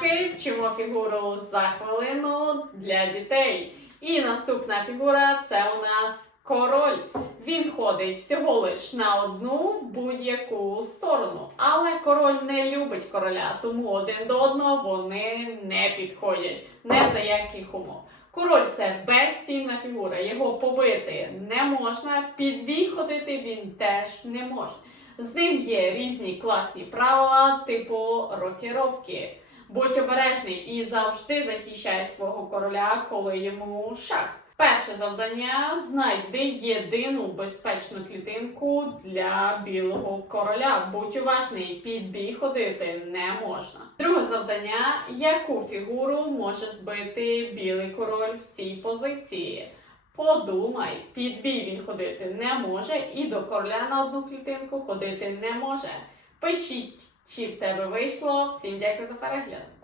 Шахи вчимо фігуру за хвилину для дітей. І наступна фігура це у нас король. Він ходить всього лиш на одну в будь-яку сторону. Але король не любить короля, тому один до одного вони не підходять. Не за яких умов. Король це безцінна фігура, його побити не можна, під ходити він теж не може. З ним є різні класні правила, типу рокіровки. Будь обережний і завжди захищай свого короля, коли йому шах. Перше завдання знайди єдину безпечну клітинку для білого короля. Будь уважний, під бій ходити не можна. Друге завдання: яку фігуру може збити білий король в цій позиції? Подумай, під бій він ходити не може, і до короля на одну клітинку ходити не може. Пишіть, чи в тебе вийшло. Всім дякую за перегляд.